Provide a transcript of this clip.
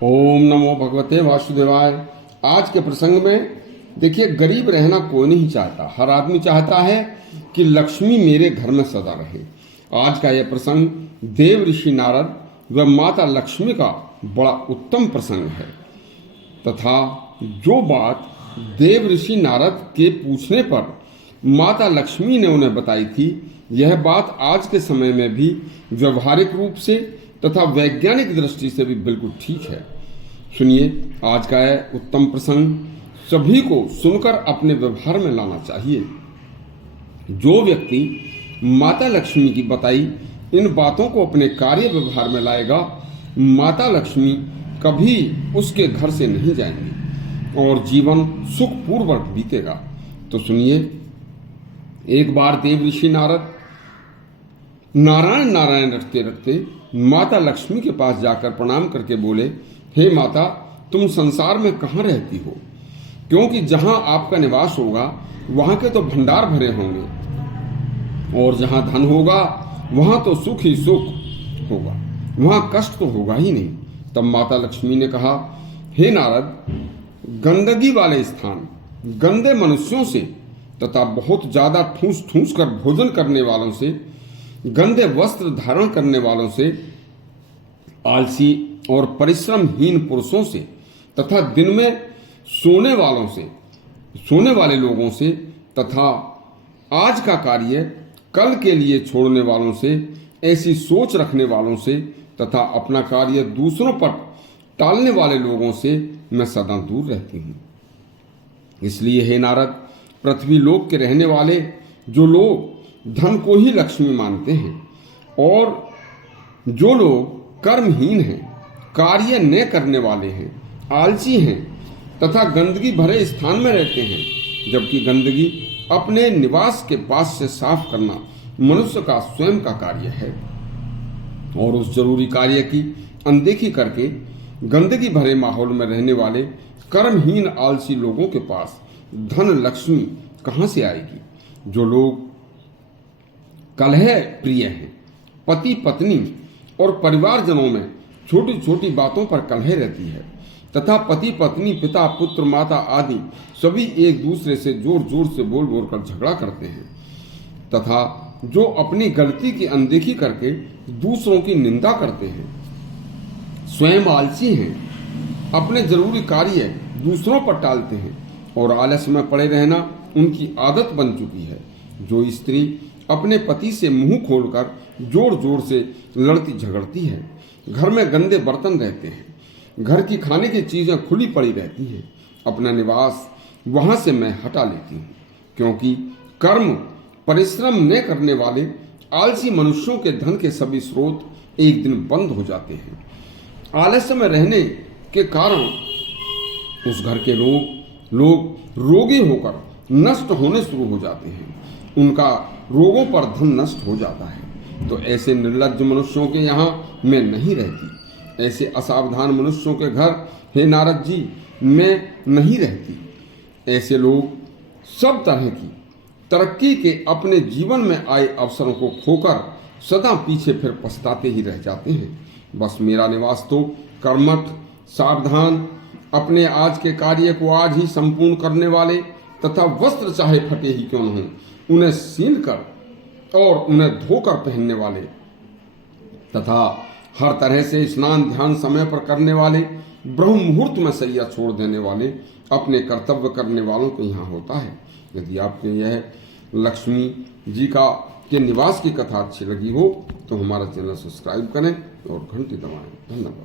ओम नमो भगवते वासुदेवाय। आज के प्रसंग में देखिए, गरीब रहना कोई नहीं चाहता, हर आदमी चाहता है कि लक्ष्मी मेरे घर में सदा रहे। आज का यह प्रसंग देव ऋषि नारद व माता लक्ष्मी का बड़ा उत्तम प्रसंग है तथा जो बात देव ऋषि नारद के पूछने पर माता लक्ष्मी ने उन्हें बताई थी, यह बात आज के समय में भी व्यवहारिक रूप से तथा वैज्ञानिक दृष्टि से भी बिल्कुल ठीक है। सुनिए, आज का यह उत्तम प्रसंग सभी को सुनकर अपने व्यवहार में लाना चाहिए। जो व्यक्ति माता लक्ष्मी की बताई इन बातों को अपने कार्य व्यवहार में लाएगा, माता लक्ष्मी कभी उसके घर से नहीं जाएंगी और जीवन सुखपूर्वक बीतेगा। तो सुनिए, एक बार देव ऋषि नारद नारायण नारायण रटते रटते माता लक्ष्मी के पास जाकर प्रणाम करके बोले, हे माता, तुम संसार में कहाँ रहती हो? क्योंकि जहां आपका निवास होगा वहां के तो भंडार भरे होंगे और जहां धन होगा वहां तो सुख ही सुख होगा, वहां कष्ट तो होगा ही नहीं। तब माता लक्ष्मी ने कहा, हे नारद, गंदगी वाले स्थान, गंदे मनुष्यों से तथा बहुत ज्यादा ठूस ठूस कर भोजन करने वालों से, गंदे वस्त्र धारण करने वालों से, आलसी और परिश्रमहीन पुरुषों से तथा दिन में सोने वाले लोगों से तथा आज का कार्य कल के लिए छोड़ने वालों से, ऐसी सोच रखने वालों से तथा अपना कार्य दूसरों पर टालने वाले लोगों से मैं सदा दूर रहती हूँ। इसलिए हे नारद, पृथ्वी लोक के रहने वाले जो लोग धन को ही लक्ष्मी मानते हैं और जो लोग कर्महीन हैं, कार्य न करने वाले हैं, आलसी हैं तथा गंदगी भरे स्थान में रहते हैं, जबकि गंदगी अपने निवास के पास से साफ करना मनुष्य का स्वयं का कार्य है और उस जरूरी कार्य की अनदेखी करके गंदगी भरे माहौल में रहने वाले कर्महीन आलसी लोगों के पास धन लक्ष्मी कहां से आएगी? जो लोग कलह प्रिय हैं, पति पत्नी और परिवारजनों में छोटी छोटी बातों पर कलह रहती है तथा पति पत्नी पिता पुत्र माता आदि सभी एक दूसरे से जोर जोर से बोल बोल कर झगड़ा करते हैं तथा जो अपनी गलती की अनदेखी करके दूसरों की निंदा करते हैं, स्वयं आलसी हैं, अपने जरूरी कार्य दूसरों पर टालते हैं और आलस्य में पड़े रहना उनकी आदत बन चुकी है। जो स्त्री अपने पति से मुंह खोलकर जोर जोर से लड़ती झगड़ती है, घर में गंदे बर्तन रहते हैं, घर की खाने की चीजें खुली पड़ी रहती हैं, अपना निवास वहां से मैं हटा लेती हूँ, क्योंकि कर्म परिश्रम न करने वाले आलसी मनुष्यों के धन के सभी स्रोत एक दिन बंद हो जाते हैं। आलस्य में रहने के कारण उस घर के लोग रोगी होकर नष्ट होने शुरू हो जाते हैं, उनका रोगों पर धन नष्ट हो जाता है। तो ऐसे निर्लज्ज मनुष्यों के यहाँ मैं नहीं रहती, ऐसे असावधान मनुष्यों के घर, हे नारद जी, मैं नहीं रहती। ऐसे लोग सब तरह की तरक्की के अपने जीवन में आए अवसरों को खोकर सदा पीछे फिर पछताते ही रह जाते हैं। बस मेरा निवास तो कर्मठ, सावधान, अपने आज के कार्य को आज ही संपूर्ण करने वाले तथा वस्त्र चाहे फटे ही क्यों न हों उन्हें सील कर और उन्हें धोकर पहनने वाले तथा हर तरह से स्नान ध्यान समय पर करने वाले, ब्रह्म मुहूर्त में सैया छोड़ देने वाले, अपने कर्तव्य करने वालों को यहाँ होता है। यदि आपको यह लक्ष्मी जी के निवास की कथा अच्छी लगी हो तो हमारा चैनल सब्सक्राइब करें और घंटी दबाएं। धन्यवाद।